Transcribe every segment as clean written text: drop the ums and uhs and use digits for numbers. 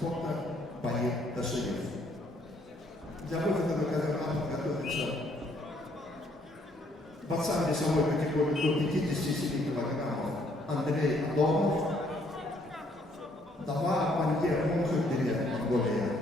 спорта Баир Дашиев. Для выхода на КВН готовится борцам весовой категории до 57 килограммов Андрей Ломов, Дава Банде Мухаддине, Монголия.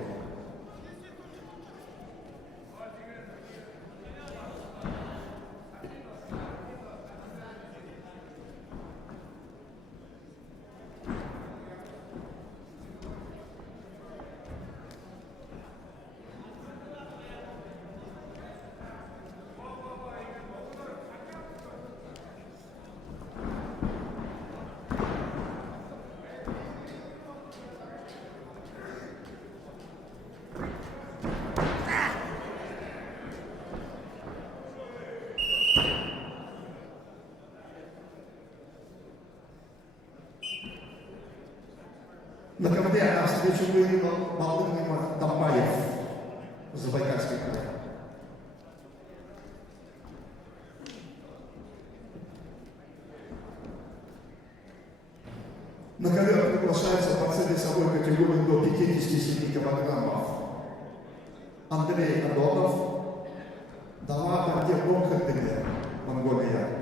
На КВД навстречу выиграл Балдыгин Тамбаев, Забайкальский край. На ковер приглашаются борцы весовой категории до 57 килограммов Андрей Адонов, Дава Банде Мухаддине, Монголия.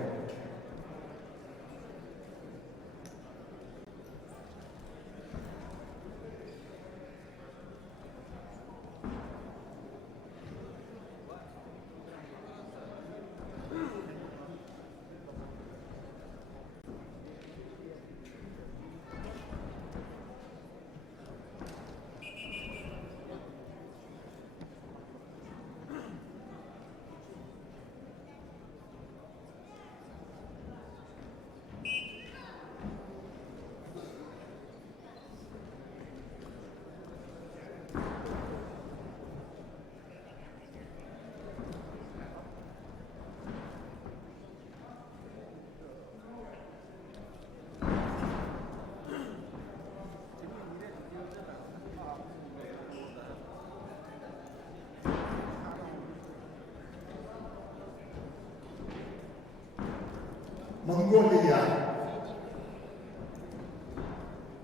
Монголия.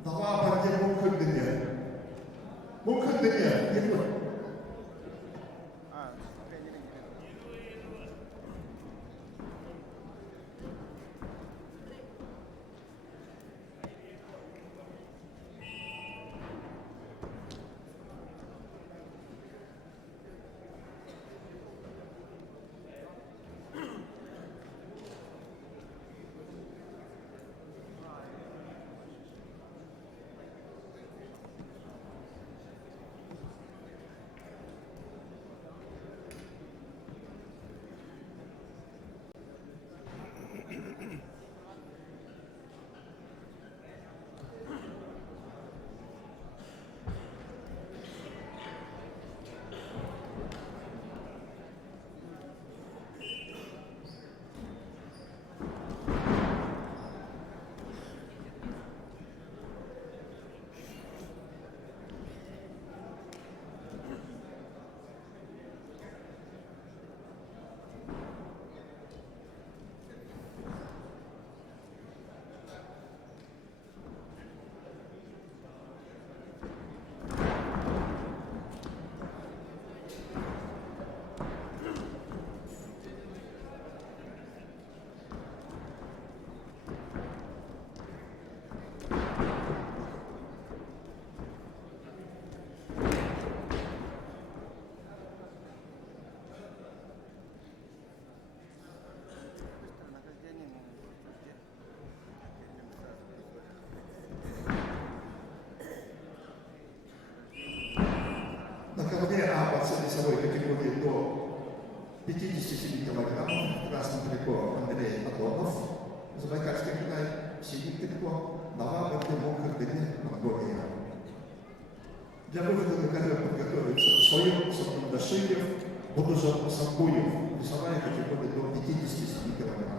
Дава Банде Мухаддине. Мухаддине. На ковре борцы весовой категории до 57 килограммов, в красном трико Андрей Адонов, Забайкальский край, в синем трико Дава Банде Мухаддине, Монголия. Для выхода на ковер подготовится Соев Дашиев, Будужан Самбуев, весовая категория до 57 килограммов.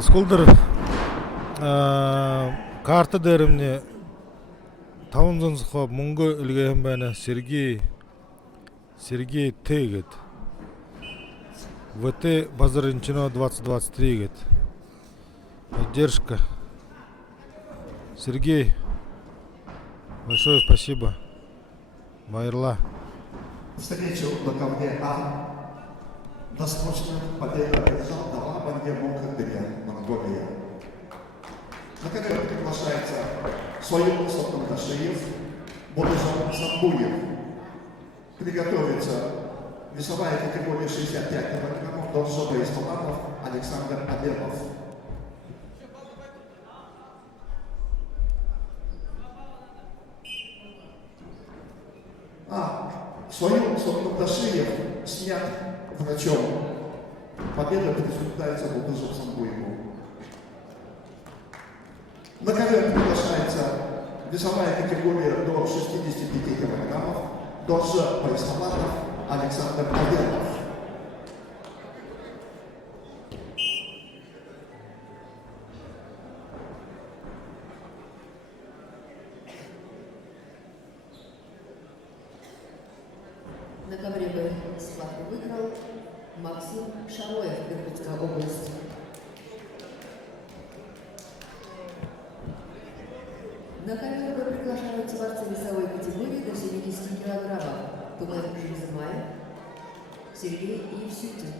Скулдыр карта деримне тамамдан сухо мунго илгем бана Сергей Тегет. ВТ Базаринчино 2023 гет. Поддержка. Сергей, большое спасибо. Майрла. Встречу на ковре А досрочно победа одержал на банде Монголия, Монголия. На ковер приглашается Союз Сотнадашиев, Бодыжан Самбуев. Приготовиться весовая категория 65 килограммов, должен из Палатов Александр Абелов. Союз Сотнадашиев снят врачом. Победа присуждается Бодыжан Самбуеву. На ковер приглашается весовая категория до 65 килограммов, должен из Палатов Александр Абелов. На ковре Б схватку выиграл Максим Шароев, Иркутская область. На ковер Б приглашаются борцы весовой категории до 70 килограммов. Туман Жизмаев, Сергей Евсютин.